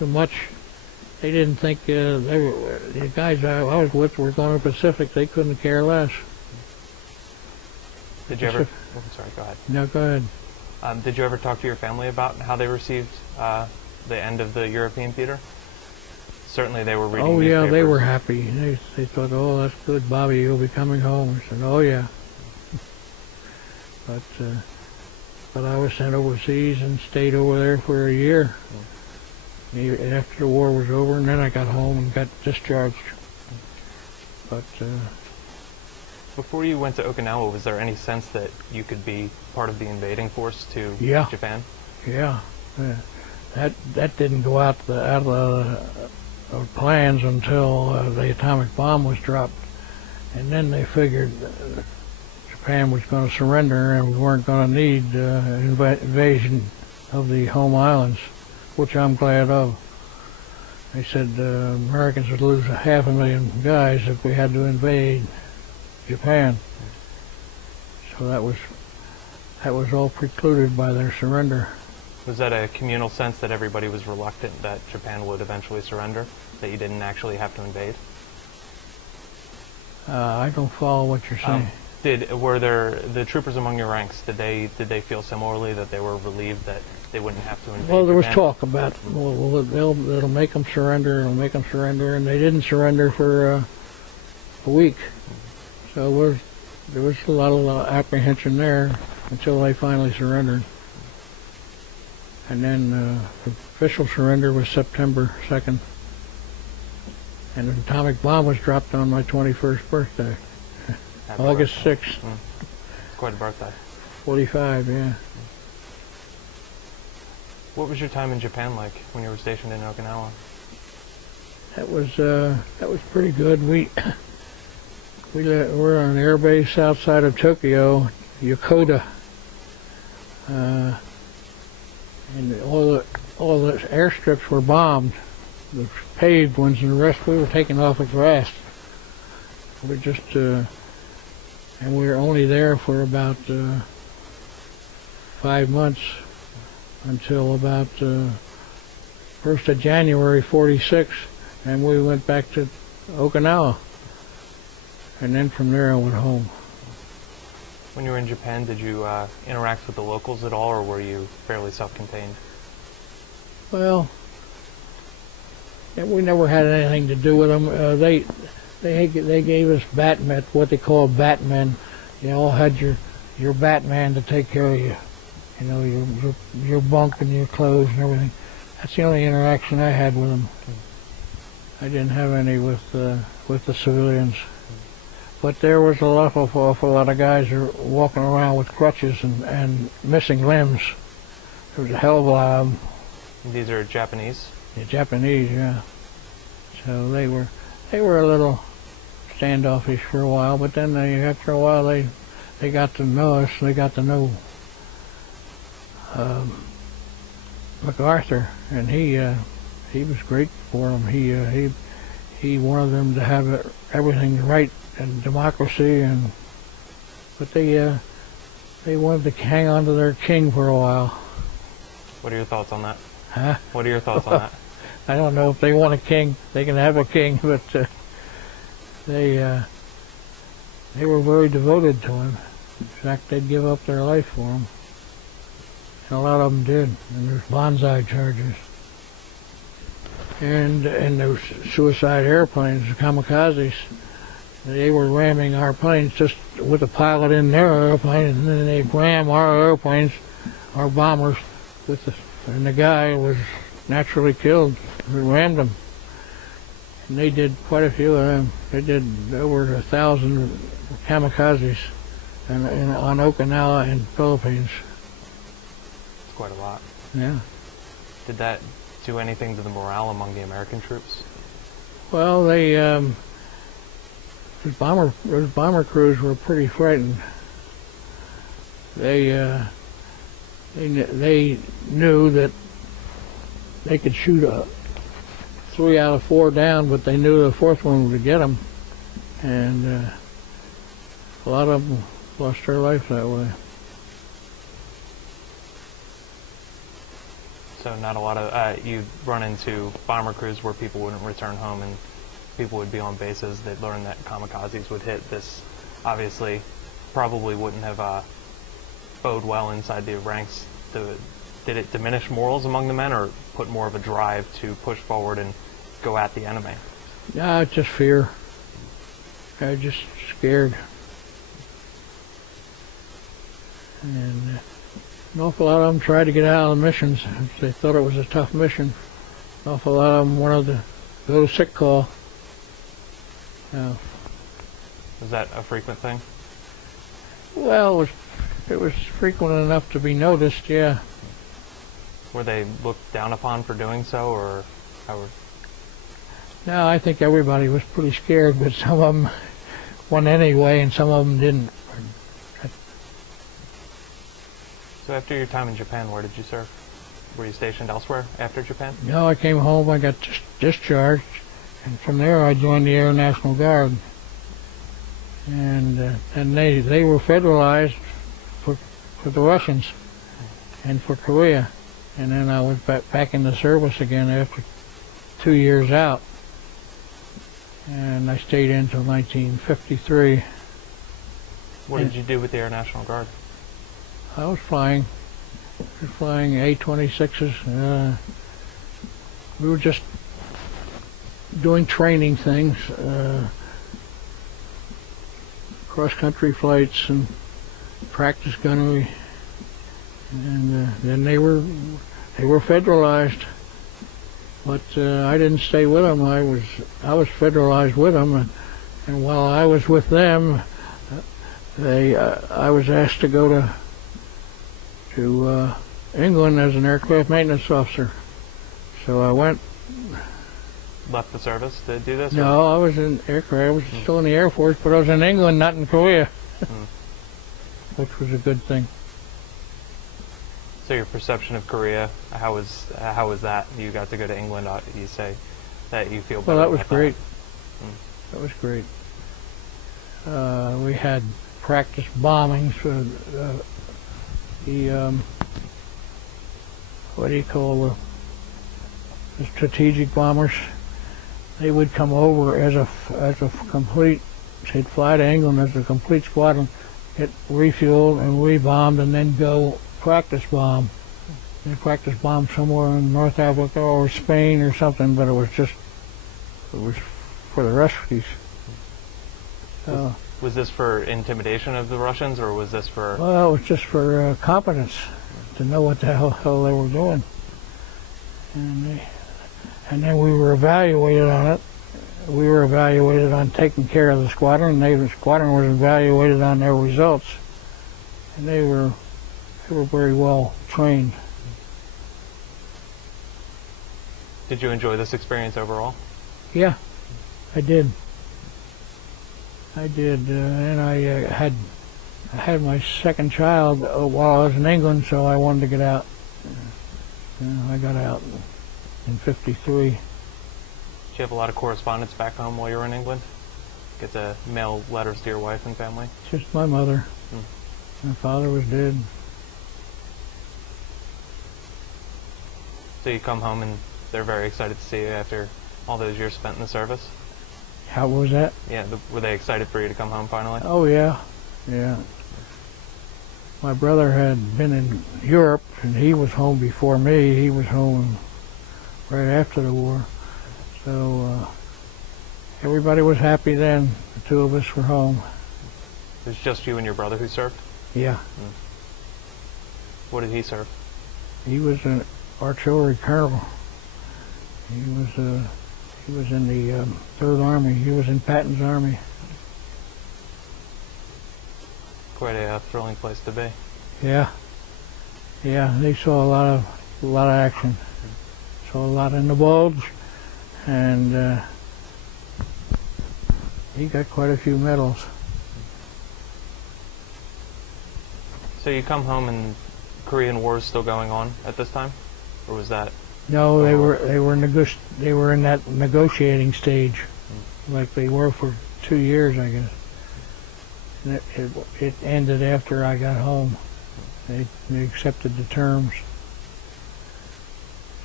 so much. They didn't think the guys I was with were going to the Pacific. They couldn't care less. Did you ever? I'm sorry. Go ahead. No, go ahead. Did you ever talk to your family about how they received the end of the European theater? Certainly, they were reading. Oh yeah, newspapers. they were happy. They thought, oh, that's good, Bobby. You'll be coming home. I said, oh yeah. But I was sent overseas and stayed over there for a year. After the war was over, and then I got home and got discharged. But before you went to Okinawa, was there any sense that you could be part of the invading force to Japan? Yeah, that didn't go out of the plans until the atomic bomb was dropped, and then they figured Japan was going to surrender, and we weren't going to need invasion of the home islands, which I'm glad of. They said Americans would lose 500,000 guys if we had to invade Japan. So that was all precluded by their surrender. Was that a communal sense that everybody was reluctant that Japan would eventually surrender, that you didn't actually have to invade? I don't follow what you're saying. Were there the troopers among your ranks? Did they feel similarly, that they were relieved that they wouldn't have to invade? Well, there was Japan? talk about, well, it'll make them surrender, it'll make them surrender, and they didn't surrender for a week. So there was a lot of apprehension there until they finally surrendered. And then the official surrender was September 2nd. And an atomic bomb was dropped on my 21st birthday. Happy August birthday. 6th. Quite a birthday. 45, yeah. What was your time in Japan like when you were stationed in Okinawa? That was pretty good. We were on an air base outside of Tokyo, Yokota, and all the airstrips were bombed, the paved ones, and the rest we were taking off at grass. We just and we were only there for about 5 months until about 1st of January '46, and we went back to Okinawa. And then from there I went home. When you were in Japan, did you interact with the locals at all, or were you fairly self-contained? Well, we never had anything to do with them. They gave us batmen, what they call batmen. You all had your batman to take care of you. You know, your bunk and your clothes and everything. That's the only interaction I had with them. I didn't have any with the civilians. But there was an awful lot of guys who were walking around with crutches and missing limbs. There was a hell of a lot of them. These are Japanese? The Japanese, yeah. So they were a little standoffish for a while, but then after a while they got to know us. They got to know MacArthur, and he was great for them. He wanted them to have everything right and democracy, but they wanted to hang on to their king for a while. What are your thoughts on that? Huh? What are your thoughts on that? I don't know if they want a king. They can have a king, but they were very devoted to him. In fact, they'd give up their life for him. And a lot of them did. And there's bonsai charges. And those suicide airplanes, the kamikazes, they were ramming our planes just with a pilot in their airplane, and then they'd ram our airplanes, our bombers, and the guy was naturally killed. We rammed them. And they did quite a few of them. They did over 1,000 kamikazes on Okinawa and Philippines. It's quite a lot. Yeah. Did that do anything to the morale among the American troops? Well, those bomber crews were pretty frightened. They knew that they could shoot 3 out of 4 down, but they knew the 4th one would get them, and a lot of them lost their life that way. So not a lot of, you'd run into bomber crews where people wouldn't return home and people would be on bases. They'd learn that kamikazes would hit. This obviously probably wouldn't have bode well inside the ranks. Did it diminish morals among the men, or put more of a drive to push forward and go at the enemy? Yeah, just fear. I was just scared. And an awful lot of them tried to get out of the missions. They thought it was a tough mission. An awful lot of them wanted to go to sick call. Was that a frequent thing? Well, it was frequent enough to be noticed, yeah. Were they looked down upon for doing so, or how were... No, I think everybody was pretty scared, but some of them went anyway and some of them didn't. So after your time in Japan, where did you serve? Were you stationed elsewhere after Japan? No, I came home, I got discharged, and from there I joined the Air National Guard. And they were federalized for the Russians and for Korea. And then I was back in the service again after 2 years out. And I stayed in until 1953. What did you do with the Air National Guard? I was flying A-26s. We were just doing training things, cross-country flights and practice gunnery. And then they were federalized, but I didn't stay with them. I was federalized with them, and while I was with them, I was asked to go to England as an aircraft maintenance officer. So I went. Left the service to do this? No, I was in aircraft. I was still in the Air Force, but I was in England, not in Korea, which was a good thing. So your perception of Korea, how was that? You got to go to England. You say that you feel better. Well, that was great. That was great. We had practice bombings for what do you call the strategic bombers? They would come over as a complete. They'd fly to England as a complete squadron, get refueled and rebombed, and then go practice bomb. They practice bomb somewhere in North Africa or Spain or something, but it was for the Ruskies. Was this for intimidation of the Russians, or was this for... Well, it was just for competence, to know what the hell they were doing. And then we were evaluated on it. We were evaluated on taking care of the squadron, and the squadron was evaluated on their results. And they were very well trained. Did you enjoy this experience overall? Yeah, I did. And I had my second child while I was in England, so I wanted to get out. I got out in '53. Did you have a lot of correspondence back home while you were in England? Get to mail letters to your wife and family? Just my mother. My father was dead. So you come home and they're very excited to see you after all those years spent in the service? How was that? Yeah, were they excited for you to come home finally? Oh, yeah. Yeah. My brother had been in Europe, and he was home before me. He was home right after the war. So everybody was happy then. The two of us were home. It was just you and your brother who served? Yeah. What did he serve? He was an artillery colonel. He was in the Third Army. He was in Patton's Army. Quite a thrilling place to be. Yeah. Yeah, they saw a lot of action. Saw a lot in the bulge, and he got quite a few medals. So you come home and Korean War is still going on at this time, or was that? No, they were in that negotiating stage, like they were for 2 years, I guess. And it ended after I got home. They accepted the terms.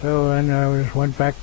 So then I just went back